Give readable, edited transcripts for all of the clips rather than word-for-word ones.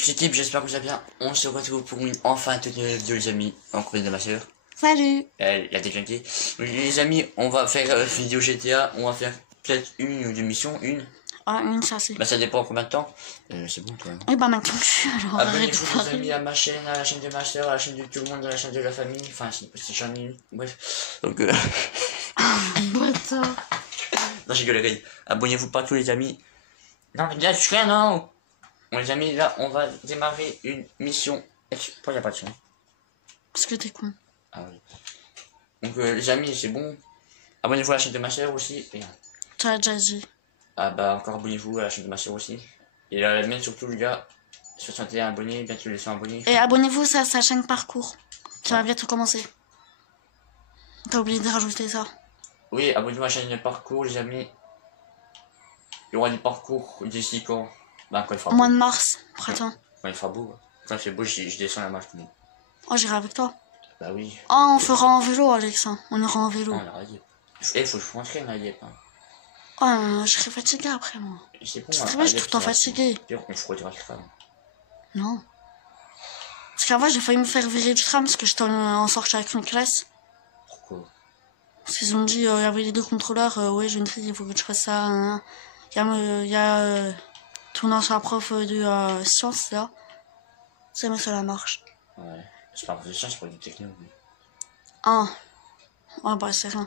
Wesh l'équipe, j'espère que vous allez bien. On se retrouve pour une enfin toute nouvelle vidéo les amis, en compagnie de ma soeur. Salut. Elle a déclenché. Les amis, on va faire vidéo GTA, on va faire peut-être une ou deux missions, une. Ah, une, ça c'est. Bah ça dépend combien de temps. C'est bon toi. Et bah maintenant je suis alors. Abonnez-vous les amis à ma chaîne, à la chaîne de ma soeur, à la chaîne de tout le monde, à la chaîne de la famille. Enfin si j'en ai une. Bref. Donc Bâtard. non j'ai gueule les abonnez-vous pas tous les amis. Non mais bien je rien non. Bon les amis là on va démarrer une mission. Pourquoi y a pas de son? Parce que t'es con. Ah oui. Donc les amis c'est bon. Abonnez-vous à la chaîne de ma soeur aussi. Et... Tu as déjà dit. Ah bah encore abonnez-vous à la chaîne de ma soeur aussi. Et la mienne surtout les gars. 61 abonnés, bientôt les 100 abonnés. Et abonnez-vous à sa chaîne parcours. Qui va bientôt commencer. T'as oublié de rajouter ça. Oui, abonnez-vous à la chaîne de parcours les amis. Il y aura des parcours d'ici quand. Bah quand il fera Au beau. mois de mars, printemps. Quand il fera beau. Quand il fait beau je descends la marche. Oh, j'irai avec toi. Bah oui. Oh, on fera en vélo, Alexa. On ira en vélo. Ah, on a dit. Eh, faut que je m'entraîne à Yep. Hein. Oh, je serai fatiguée après moi. C'est bon, C'est très bien, je suis tout le temps fatiguée. On se redira le crâne. Non. Parce qu'avant, j'ai failli me faire virer du tram parce que j'étais en sortie avec une classe. Pourquoi? Parce qu'ils ont dit, il y avait les deux contrôleurs, ouais, jeune fille, il faut que tu fasses ça. Hein. Il y a ton ancien prof de sciences, là. C'est mais ça la marche. Ouais. C'est pas de science, c'est pas du techno. Oui. Ah. Ah, bah, c'est rien.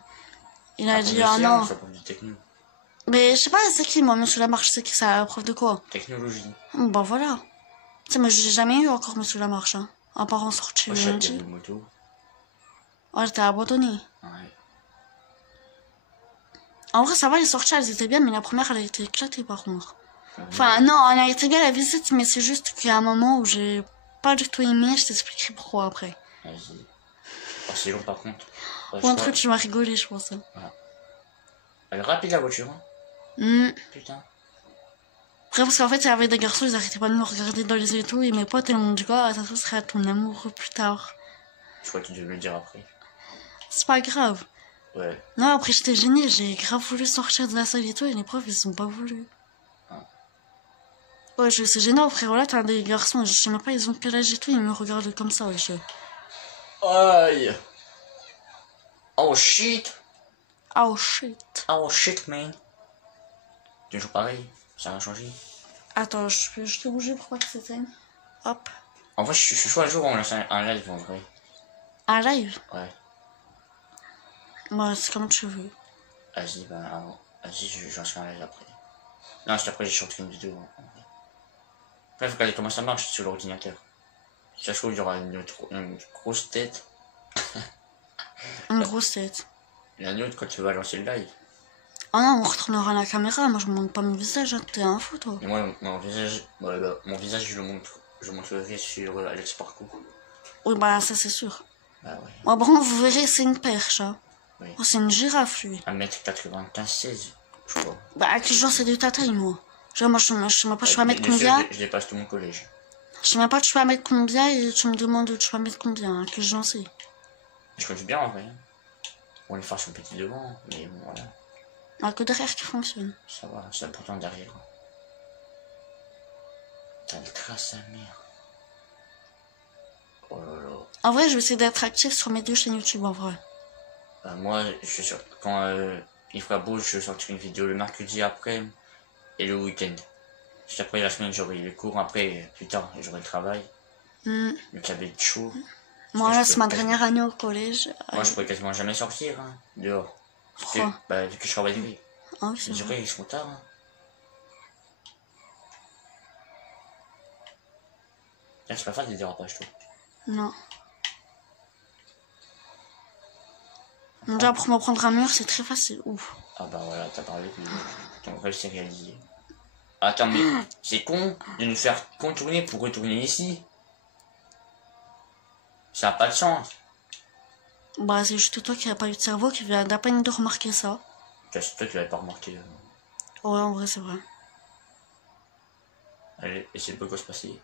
Il a dit, ah non. C'est pas du techno. Mais je sais pas, c'est qui, moi, monsieur Lamarche, c'est qui, c'est un prof de quoi? Technologie. Bah, voilà. Tu sais, moi, j'ai jamais eu encore monsieur Lamarche, hein. À part en sortie, Moi, je j'ai dis. de moto. Oh, j'étais abandonné. Ouais. En vrai, ça va, les sorties, elles étaient bien, mais la première, elle a été éclatée, par contre. Ouais. Enfin, non, elle a été bien la visite, mais c'est juste qu'il y a un moment où j'ai pas du tout aimé, je t'expliquerai pourquoi après. Vas-y. Oh, c'est long par contre. Ou un truc, tu vas rigoler, je pense. Voilà. Elle est rapide la voiture, hein. Putain. Après, parce qu'en fait, il y avait des garçons, ils arrêtaient pas de me regarder dans les yeux et tout, et mes potes, ils m'ont dit quoi, ça sera ton amoureux plus tard. Je crois que tu devais me le dire après. C'est pas grave. Ouais. Non, après, j'étais gênée, j'ai grave voulu sortir de la salle et tout, et les profs, ils ont pas voulu. Ah. Ouais, c'est gênant, frérot, là, t'as des garçons, je sais même pas, ils ont quel âge et tout, ils me regardent comme ça, wesh. Aïe. Oh shit. Oh shit. Oh shit, man. Toujours pareil, ça n'a rien changé. Attends, je peux juste bouger pour pas que ça s'éteigne. Hop. En vrai, je suis chaud un jour, on lance un live en vrai. Un live? Ouais. Bah, c'est comme tu veux. Vas-y, ben avant. Vas-y, j'en ferai un live après. Non, c'est après, j'ai sorti une vidéo. Bref, regardez comment ça marche sur l'ordinateur. Si ça se trouve, il y aura une grosse tête. Une grosse tête. La nôtre quand tu vas lancer le live. Oh non, on retournera la caméra, moi je montre pas mon visage, hein. T'es un fou toi. Et moi, mon visage, mon visage, je le montre. Je le montrerai sur Alex Parcours. Oui, bah ça c'est sûr. Bah ouais. Bon, bon, vous verrez, c'est une perche, hein. Oui. Oh, c'est une girafe, lui. 1m95, 16, je crois. Bah, quel genre c'est de ta taille, moi. Genre, moi, je sais même pas, je vais mettre combien. Je dépasse tout mon collège. Je sais même pas, tu vas mettre combien et tu me demandes tu vas mettre combien, hein, que j'en sais. Je conduis bien en vrai. Bon, les phares sont petits devant, mais bon, voilà. Ah, que derrière qui fonctionne. Ça va, c'est important derrière. T'as le trace à merde. Oh là là. En vrai, je vais essayer d'être actif sur mes deux chaînes YouTube, en vrai. Moi, je suis sûr, quand il fera beau, je sortirai une vidéo le mercredi après et le week-end. Juste après la semaine, j'aurai les cours. Après, plus tard, j'aurai le travail. Le cabet chaud. Moi, là, c'est ma dernière année au collège. Moi, je pourrais quasiment jamais sortir, hein, dehors. Pourquoi? Bah, vu que je travaille de nuit. Ah oui, c'est Les vrai. horaires, ils sont tard, hein. Là, c'est pas facile des dérapages, toi. Non. Déjà, pour me prendre un mur, c'est très facile. Ouf. Ah bah voilà, t'as parlé que ton rêve s'est réalisé. Attends, mais c'est con de nous faire contourner pour retourner ici. Ça n'a pas de sens. Bah, c'est juste toi qui a pas eu de cerveau qui vient d'à peine de remarquer ça. C'est toi qui l'avais pas remarqué. Ouais, en vrai, c'est vrai. Allez, et c'est le beau se passer.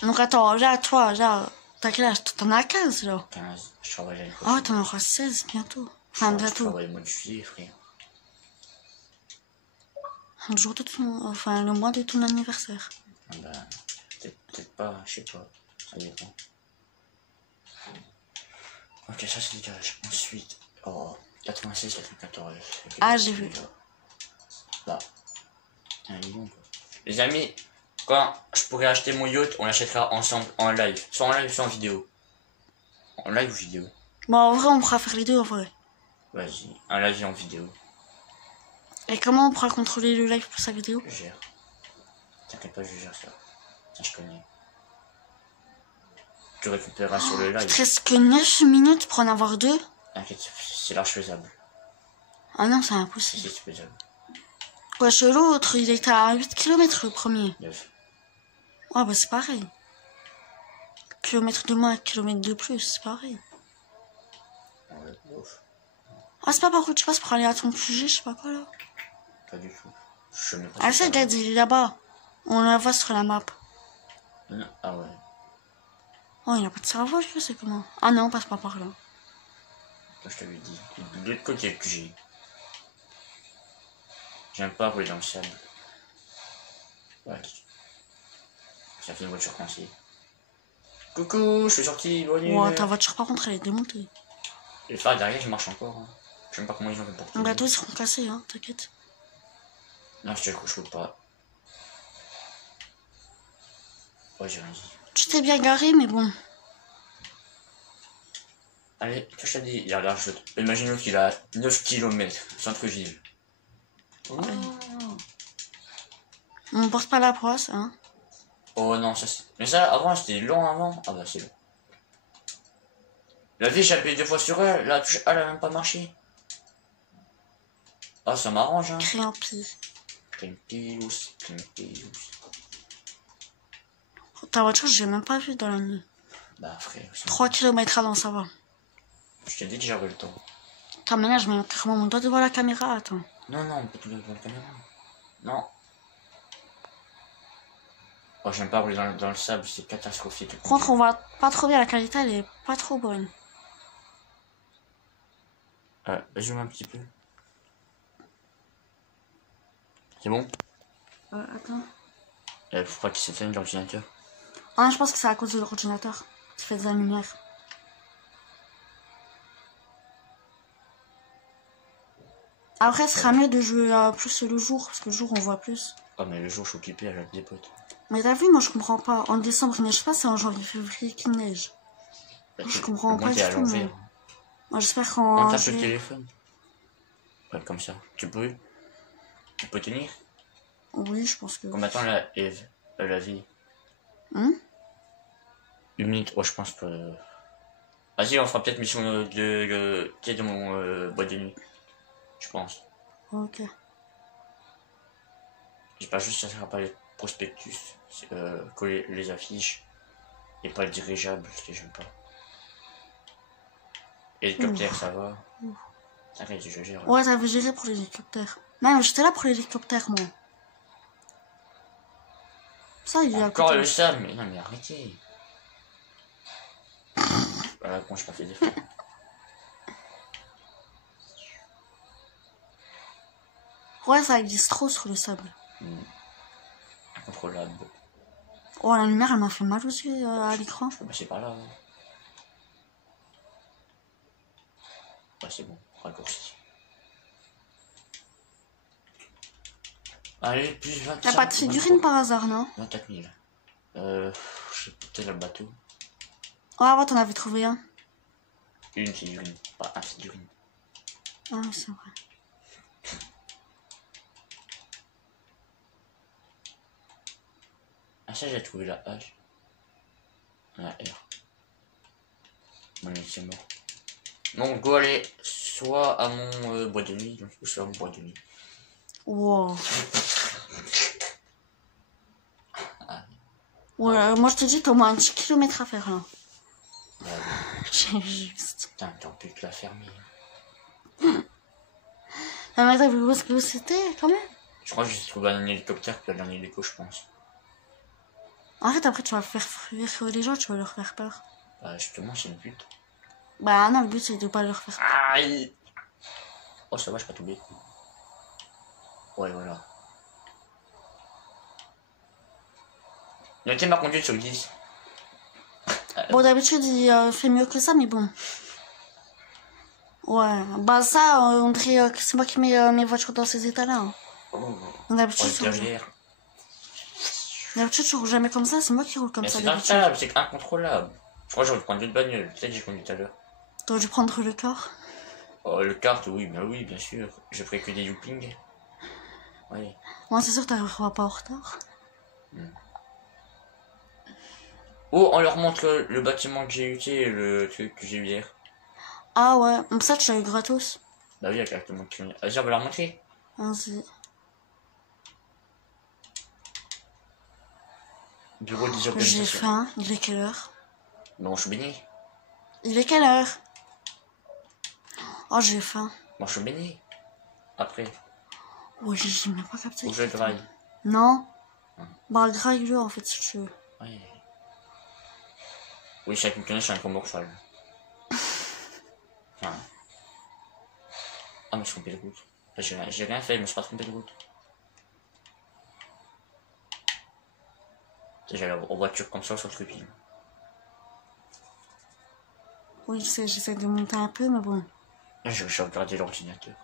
Donc, attends, là, toi, là, t'as quel âge? T'en as 15, là? 15, je travaille avec. Ah, t'en auras 16 bientôt. Enfin, Tu bientôt. travailles le mois de juillet, frère. Le jour de ton... Enfin, le mois de ton anniversaire. Ah bah, peut-être pas, je sais pas. Ça dépend. Ok, ça c'est dégage. Ensuite, oh, 86, 94. Ah, j'ai vu. Là. Un million, quoi. Les amis, quand je pourrais acheter mon yacht, on l'achètera ensemble en live. Soit en live, soit en vidéo. En live ou vidéo? Bon, en vrai, on pourra faire les deux, en vrai. Vas-y, un live et en vidéo. Et comment on pourra contrôler le live pour sa vidéo? Je gère. T'inquiète pas, je gère ça. Ça, je connais. Tu récupéreras sur le Il live. te reste que 9 minutes pour en avoir 2. T'inquiète, c'est large faisable. Ah non, c'est Si, impossible. c'est faisable. Wesh, l'autre, il était à 8 km le premier. 9. Ah bah c'est pareil. Kilomètre de moins, kilomètre de plus, c'est pareil. Ouais, ouf. Ah, c'est pas par où tu passes pour aller à ton QG, je sais pas quoi là. Pas du tout. Je sais même pas Ah, si c'est regarde, il est là-bas. On la voit sur la map. Non, ah ouais. Oh, il a pas de cerveau, je sais comment. Ah non, on passe pas par là. Comme je t'avais dit. De l'autre côté, le QG. J'aime pas rouler dans le sable. Ouais. Ça fait une voiture coincée. Coucou, je suis sorti, bonne Ouah, ta voiture par contre, elle est démontée. Les phares derrière, ils marchent encore. Hein. Je sais même pas comment ils ont fait pour Les tourner. gâteaux, ils seront cassés, hein, t'inquiète. Non, je te le couche pas. Ouais, j'ai rien dit. Tu t'es bien garé, mais bon. Allez, que je t'ai dit, il a large. Imaginons qu'il a 9 km, centre-ville. Ouais. On porte pas la poisse, hein. Oh non, ça c'est. Mais ça, avant, c'était long avant. Ah bah, c'est long. La vie, j'ai appuyé 2 fois sur elle, la touche A, elle a même pas marché. Ah, ça m'arrange, hein. Créant pis. Pimpilous. Ta voiture, j'ai même pas vu dans la nuit. Bah, frère. 3 km avant, ça va. Je t'ai dit que j'avais le temps. Ta manière, je mets carrément mon doigt devant la caméra, attends. Non, non, on peut te le voir la caméra. Non. Oh, j'aime pas rouler dans le sable, c'est catastrophique. Par contre, on voit pas trop bien, la qualité, elle est pas trop bonne. Zoom un petit peu. C'est bon? Attends. Faut pas qu'il s'éteigne l'ordinateur. Ah, je pense que c'est à cause de l'ordinateur qui fait de la lumière. Après, ce sera mieux de jouer plus le jour, parce que le jour, on voit plus. Oh, mais le jour, je suis occupé avec des potes. Mais t'as vu, moi, je comprends pas. En décembre, il neige pas, c'est en janvier, février qu'il neige. Bah, Je comprends pas du à tout. l'envers. Moi, j'espère On qu'en tape le juillet... téléphone. Ouais, comme ça. Tu peux tenir? Oui, je pense que... Comme attends la Eve, la vie. Hum? 1 minute, ouais, je pense que. Vas-y, on fera peut-être mission de mon boîte de nuit. Je pense. Ok. J'ai pas juste, ça sera pas les prospectus, coller les affiches. Et pas le dirigeable, parce que j'aime pas. Hélicoptère, ça va. T'inquiète, je gère. Ouais, t'avais géré pour l'hélicoptère. Non, j'étais là pour l'hélicoptère, moi. Ça, il y a... Encore le sable, mais non, mais arrêtez. Voilà, bon, je pas fait d'effort. Ouais, ça glisse trop sur le sable. Incontrôlable. Oh, la lumière, elle m'a fait mal aux yeux à l'écran. Je peux passer par là. Hein. Ouais, c'est bon, raccourci. Allez, plus 25. T'as pas de figurine par hasard, non? 24 000. Je sais peut-être le bateau. Oh, avant, t'en avais trouvé un. Une figurine, pas un figurine. Ah oui, c'est vrai. Ah, ça, j'ai trouvé la H. La R. Mon c'est mort. Donc, go aller soit à mon boîte de nuit, ou soit à mon boîte de nuit. Wow. Ouais, moi je te dis, t'as au moins un petit kilomètre à faire là. Ouais, J'ai juste. putain, t'aurais pu te la fermer. Ah, mais t'as vu où est-ce que c'était quand même? Je crois que j'ai trouvé un hélicoptère que le dernier hélico, je pense. Arrête, après tu vas faire fuir les gens, tu vas leur faire peur. Bah, justement, c'est le but. Bah non, le but c'est de pas leur faire peur. Aïe! Oh, ça va, je suis pas tombé. Ouais, voilà. Notez ma conduite sur 10. Bon, d'habitude, il fait mieux que ça, mais bon. Ouais, bah ça, on dirait que c'est moi qui mets mes voitures dans ces états-là. Hein. D'habitude, je roule jamais comme ça, c'est moi qui roule comme ça. C'est instable, c'est incontrôlable. Je crois que j'aurais dû prendre une bagnole, peut-être j'ai conduit tout à l'heure. T'aurais dû prendre le car. Oh, le kart, oui, bien sûr. Je ferai que des loopings. Oui. Moi, c'est sûr que t'arriveras pas en retard. Oh, on leur montre le bâtiment que j'ai eu, le truc que j'ai eu hier. Ah ouais, ça tu l'as eu gratos. Bah oui, exactement. Vas-y, on va leur montrer. Vas-y. Bureau des organisations. J'ai faim, il est quelle heure? Bon, je suis béni. Il est quelle heure? Oh, j'ai faim. Bon, je suis béni. Après. Ouais, j'ai même pas capté. Faut que je le graille. Non. Bah, graille-le en fait si tu veux. Oui. Oui, chaque week-end, je suis un commercial. Ouais. Ah, mais je suis trompé de route. J'ai rien fait, mais je suis pas trompé de route. J'allais en voiture comme ça sur le truc. Oui, j'essaie de monter un peu, mais bon. Je vais regarder l'ordinateur.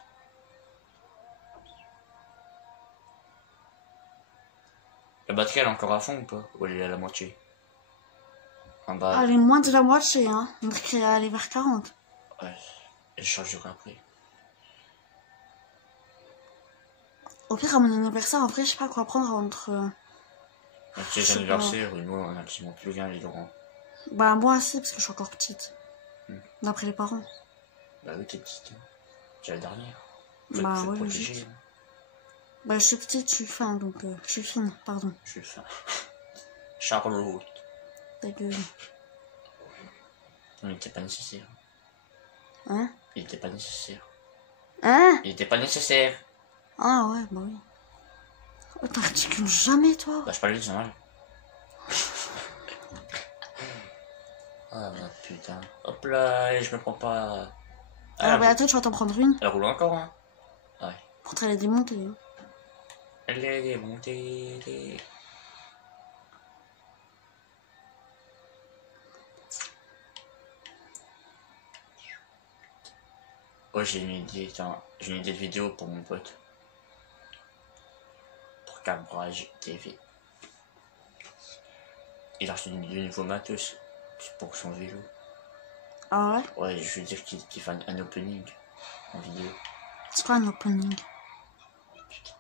La batterie, elle est encore à fond ou pas? Ou elle est à la moitié? En bas. Elle est moins de la moitié, hein. On dirait qu'elle est vers 40. Ouais, je chargerai après. Au pire, à mon anniversaire, en vrai, je sais pas quoi prendre entre... C'est anniversaire, et nous, on a quasiment plus rien, les grands. Bah, moi aussi, parce que je suis encore petite. D'après les parents. Bah oui, t'es petite. J'ai la dernière. Bah ouais, logique. Bah, je suis petite, je suis fin, donc je suis fine, pardon. Je suis fin. Charlotte. Ta gueule. Il n'était pas nécessaire. Hein? Il était pas nécessaire. Hein? Il était pas nécessaire. Ah ouais, bah oui. Oh, t'articules jamais, toi? Bah, je parlais de mal. Ah, putain. Hop là, je me prends pas. Ah, bah attends, tu vas t'en prendre une. Elle roule encore, hein? Ouais. Pourtant, elle est démontée. Hein. Elle est démontée. Oh, j'ai une idée, tiens. J'ai une idée de vidéo pour mon pote. Pour Cabrage TV. Il a acheté du nouveau matos pour son vélo. Ah ouais? Ouais, je veux dire qu'il fait un opening en vidéo. C'est quoi un opening? Tu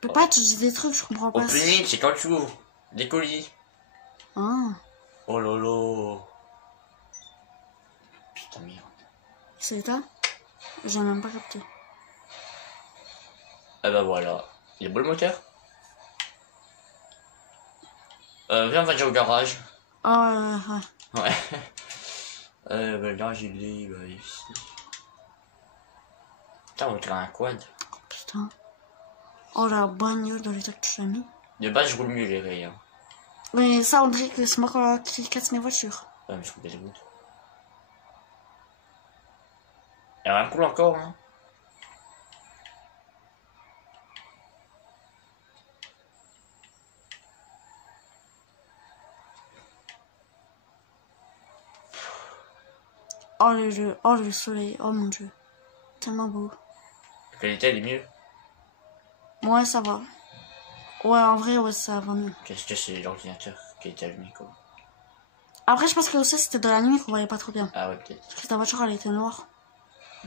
peux pas, tu dis des trucs, je comprends pas. Opening, c'est quand tu ouvres des colis. Ah. Oh lolo. Putain, merde. C'est ça? J'ai même pas capté. Ah bah voilà. Il est beau le moteur? Viens, on va déjà au garage. Ah ouais. Ouais. Bah là, j'ai les bah, ici. Putain, on dirait un quad. Oh putain. Oh la bagnole de l'état que tu as mis. De base, je roule mieux les rayons. Mais ça, on dirait que c'est moi qui casse mes voitures. Ouais, mais je coupe les routes. Elle a un coup encore, hein. Oh le soleil, oh mon dieu. Tellement beau. La qualité, elle est mieux. Ouais, ça va. Ouais, en vrai, ouais, ça va mieux. Qu'est-ce que c'est l'ordinateur qui a été allumé, quoi. Après, je pense que aussi, c'était de la nuit qu'on voyait pas trop bien. Ah ouais, peut-être. Parce que ta voiture, elle était noire.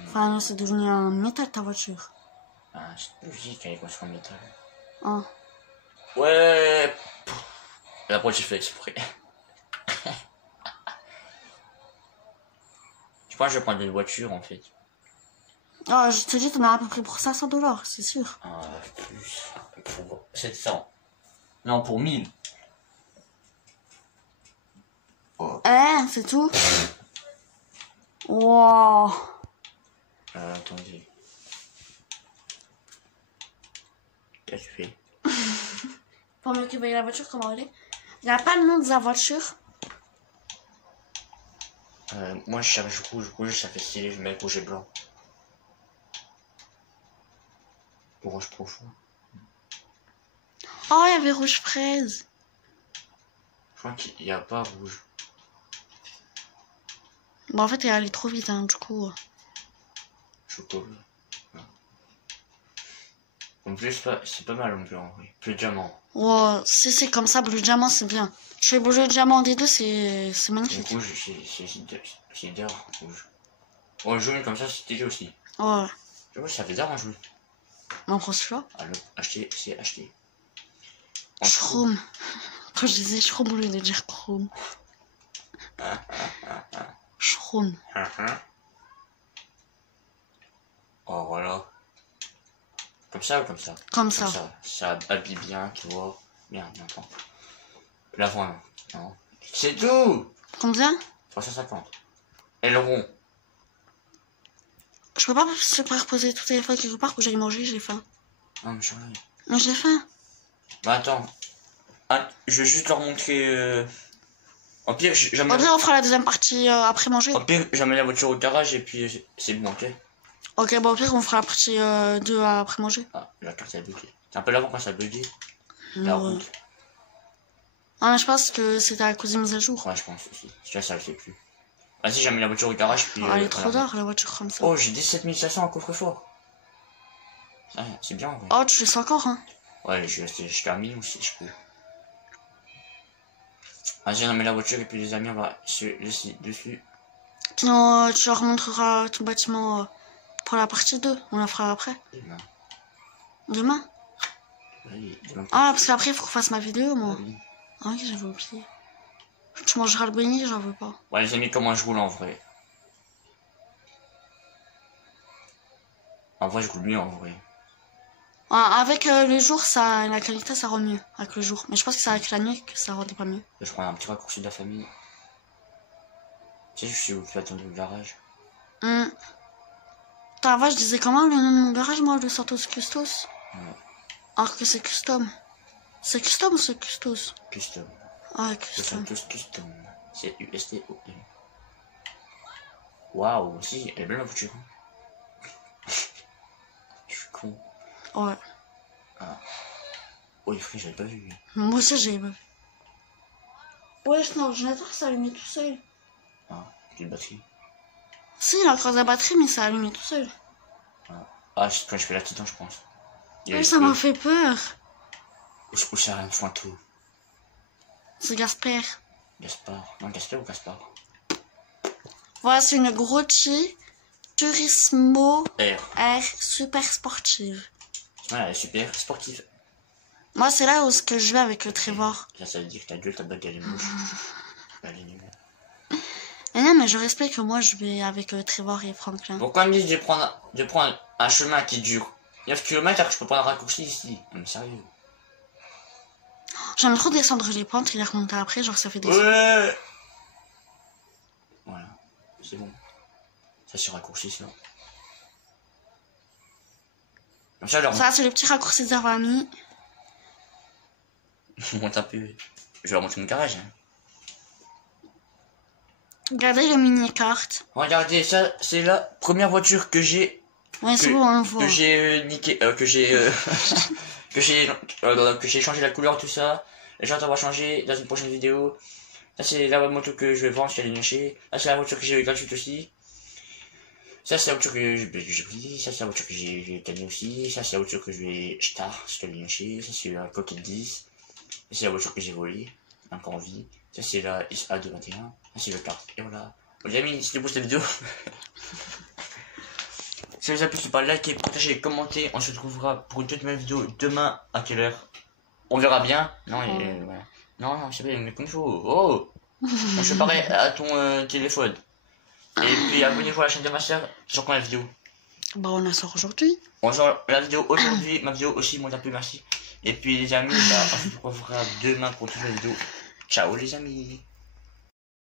Enfin, non, c'est devenu un métal, ta voiture. Ah, c'est logique, elle est construite en métal. Ah. Ouais. Et après, j'ai fait exprès. Je pense que je vais prendre une voiture, en fait. Oh, je te dis, t'en as à peu près pour 500 $, c'est sûr. Ah, plus. Pour 700. Non, pour 1000. Oh. C'est tout? Wow. Attendez. Qu'est-ce que tu fais? Pour mieux que la voiture, comment elle est? Il n'y a pas le nom de la voiture. Moi, je cherche rouge, ça fait stylé, je mets rouge et blanc. Orange profond. Oh, il y avait rouge fraise. Je crois qu'il n'y a pas rouge. Bon, en fait, elle allait trop vite, hein, du coup. Chocolat. Ouais. En plus, c'est pas mal en bleu en vrai. Bleu diamant. Oh, si c'est comme ça, bleu diamant, c'est bien. Je fais bleu diamant des deux, c'est magnifique. Rouge, c'est d'air rouge. Oh, jaune comme ça, c'était aussi. Ouais. Je vois, ça fait d'air en jaune. On prend celui-là. Alors, acheter, c'est acheter. Chrome. Quand je disais chrome, au lieu de dire chrome. Chrome. Oh, voilà. Comme ça ou comme ça? Comme ça. Ça habille bien, tu vois. Bien, attends. L'avant, non. C'est tout! Combien? 350. Et le rond. Je peux pas superposer tout téléphone quelque part que j'aille manger, j'ai faim. Non, mais j'en ai. Mais j'ai faim. Bah attends. Ah, je vais juste leur montrer. Au pire, On fera la deuxième partie après manger. Au pire, j'amène la voiture au garage et puis c'est bon, ok? Ok, bon, au pire, on fera la partie 2 après manger. Ah, la carte a bugué. C'est un peu l'avant quand ça a bugué. La route. Ah, mais je pense que c'était à cause des mises à jour. Ouais, je pense aussi. Tu vois, ça le fait plus. Vas-y, j'amène la voiture au garage puis. Elle est trop tard, la voiture comme ça. Oh, j'ai 17 500 en coffre-fort. Ouais, c'est bien en vrai. Oh, tu fais encore, hein? Ouais, je termine aussi, je peux. Vas-y, on amène la voiture et puis les amis, on va se laisser dessus. Sinon, tu leur montreras ton bâtiment pour la partie 2. On la fera après. Demain. Demain? Oui, demain. Ah, parce qu'après, il faut qu'on fasse ma vidéo, moi. Oui. Ah oui, j'avais oublié. Tu mangeras le beignet, j'en veux pas. Ouais, les amis, comment je roule en vrai? En vrai, je roule mieux en vrai. Ah, avec le jour, ça, la qualité, ça rend mieux. Avec le jour. Mais je pense que c'est avec la nuit que ça rendait pas mieux. Je prends un petit raccourci de la famille. Tu sais, je suis où tu attends au garage. T'as va, je disais comment le nom de mon garage, moi, le Santos Custos? Ouais. Alors que c'est custom. C'est custom ou c'est custos? Custom. Ah, Le custom. Santos Custom. C'est USTOM. Waouh, si, elle est belle ma voiture. Je suis con. Ouais. Ah. Oh, les fruits, j'avais pas vu. Moi aussi, j'ai pas vu. Ouais, son ordinateur s'est allumé tout seul. Ah, j'ai une batterie. Si, il a encore de la batterie, mais ça a allumé tout seul. Ah, quand je fais l'accident, je pense. Oui, ça m'a fait peur. Où c'est un fantôme? C'est Gasper. Gaspard. Non, Gaspard ou Gaspard? Voilà, c'est une Grocci Turismo R. super sportive. Ouais, elle est super sportive. Moi, c'est là où ce que je vais avec le Trevor. Là, ça veut dire que ta gueule, ta bague, elle est moche. Elle est nulle. Mais non, mais je respecte que moi, je vais avec Trevor et Franklin. Pourquoi ils me disent de prendre un chemin qui dure 9 km alors que je peux prendre un raccourci ici? Non, mais sérieux. J'aime trop descendre les pentes et les remonter après, genre ça fait des... Ouais. Voilà, c'est bon. Ça, c'est raccourci, ça. Comme ça, alors... Ça, c'est le petit raccourci de Zervami. On monte un peu. Je vais remonter mon garage. Hein. Regardez le mini-carte. Regardez, ça, c'est la première voiture que j'ai... Ouais, c'est bon, on voit. Que j'ai niqué... que j'ai... que j'ai changé la couleur, tout ça. Les jantes, on va changer dans une prochaine vidéo. Ça, c'est la moto que je vais vendre, si elle est lâchée. Là, c'est la voiture que j'ai eu gratuite aussi. Ça, c'est la voiture que j'ai pris. Ça, c'est la voiture que j'ai gagnée aussi. Ça, c'est la voiture que je vais star, si elle est lâchée. Ça, c'est la Coquette 10. Ça, c'est la voiture que j'ai volée. Encore en vie. Ça, c'est la SA221. Ça, c'est le carte. Et voilà. Bon, les amis, si vous cette vidéo. Si vous a plu, n'hésitez pas à liker, partager, commenter. On se retrouvera pour une toute nouvelle vidéo demain. À quelle heure? On verra bien. Non, voilà. Non, je sais pas, il me comme il faut. Oh! Je fais pareil à ton téléphone. Et puis abonnez-vous à la chaîne de ma soeur. Sur quand la vidéo? Bah, on la sort aujourd'hui. On sort la vidéo aujourd'hui. Ma vidéo aussi, moi, t'as plus, merci. Et puis les amis, bah, on se retrouvera demain pour une nouvelle vidéo. Ciao les amis.